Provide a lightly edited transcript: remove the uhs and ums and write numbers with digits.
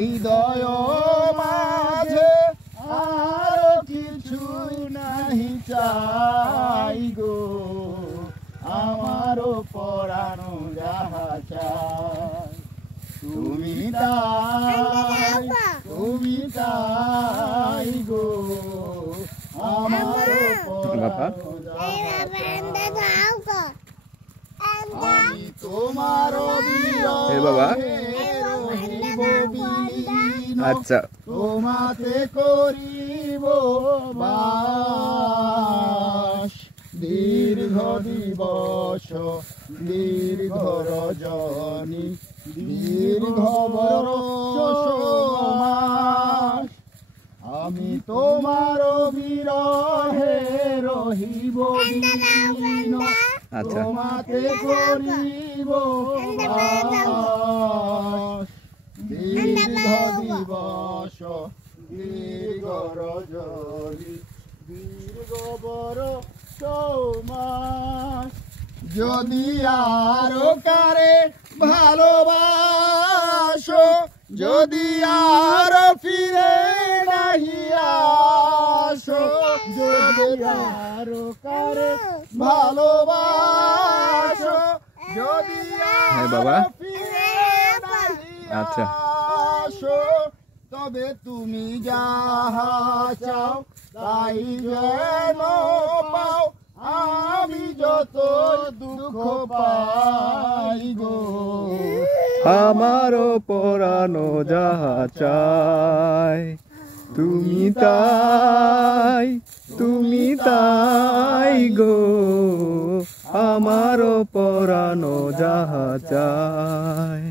হৃদয় মাঝে আর কিছু নাহি চাই গো, আমারও পরানো যাহা চাই তুমি তাই গো, আমারও পরানো আমি তোমার আচ্ছা তোমাতে করিব বাস, দীর্ঘ দিবস দীর্ঘ রজনী দীর্ঘ বরষ মাস, আমি তোমার বিরহে রহিব দিন, তোমাতে করিব বাস, দীর্ঘ দিবস দীর্ঘ রজনী দীর্ঘ বরষ মাস। যদি আরো কারে ভালোবাসো, যদি আরো ফিরে নাহি আসো, যদি আরো কারে ভালোবাসো, যদি বাবা ফিরে নাহি আচ্ছা আসো, তবে তুমি যাহা চাও তাই যেন পাও, আমি যত দুঃখ পাই গো, আমারও পরানো যাহা চাই তুমি তাই গো, আমারও পরানো যাহা চাই।